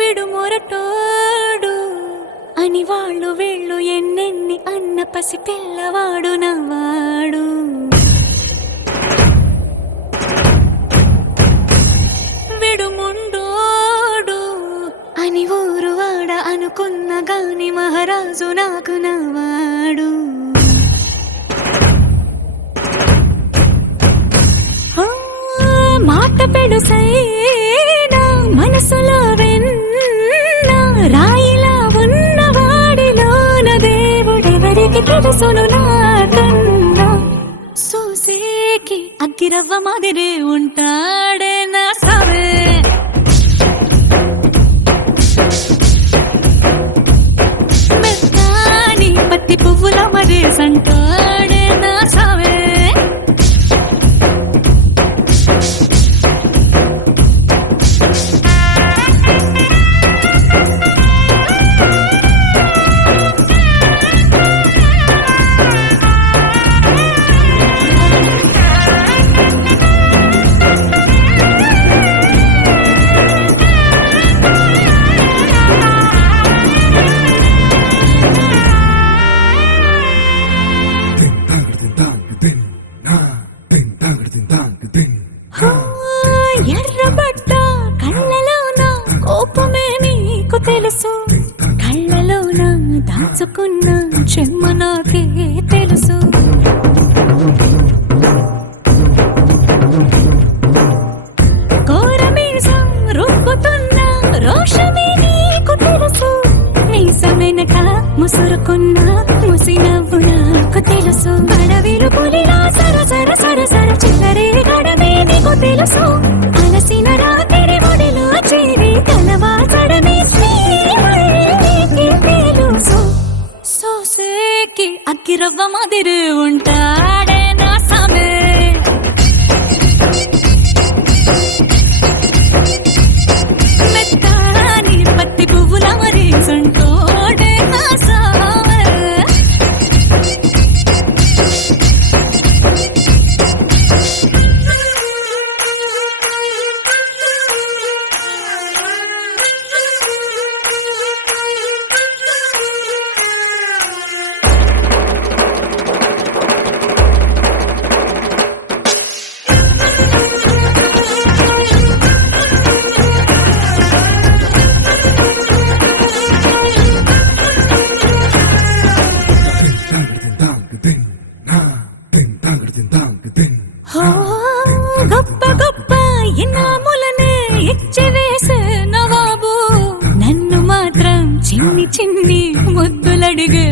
విడుమొరటోడు అని వాళ్ళు వీళ్ళు ఎన్నెన్ని అన్న పసి పిల్లవాడు నవ్వాడు. విడుముండోడు అని ఊరు వాడ అనుకున్న గాని మహారాజు నాకు నవ్వాడు. మాట పెడుసైనా మనసులో వెన్న రాయిలా ఉన్నవాడిలోన దేవుడెవరికి తెలుసును నాకన్నా. సూసేకి అగ్గిరవ్వ మాదిరి ఉంటాడే నా సావే. మెత్తాని పత్తి పువ్వుల మరేసంటాడే నా సావే. ఎర్రబడ్డ కళ్ళలోన కోపమే నీకు తెలుసు, కళ్ళలోన దాచుకున్న చెమ్మ నాకే తెలుసు. కోరమీసం రుబ్బుతున్న రోషమే నీకు తెలుసు, మీసం వెనక ముసురుకున్న ముసినవ్వు నాకు తెలుసు. అడవిలు పులిలా సర సర సర సర చిల్లరే గడమే నీకు తెలుసు, అలసిన రాత్రి ఒడిలో చేరి కలవాచడమే శ్రీకి తెలుసు. సోసేకి అగ్గిరవ్వ మాదిరి ఉంటాడే నా సామే. మెత్తాని పత్తి పువ్వుల మరేసంటోడే నా సామే. గొప్ప గొప్ప ఇనాములనే ఇచ్చి వేసే నవాబు, నన్ను మాత్రం చిన్ని చిన్ని ముద్దులడిగే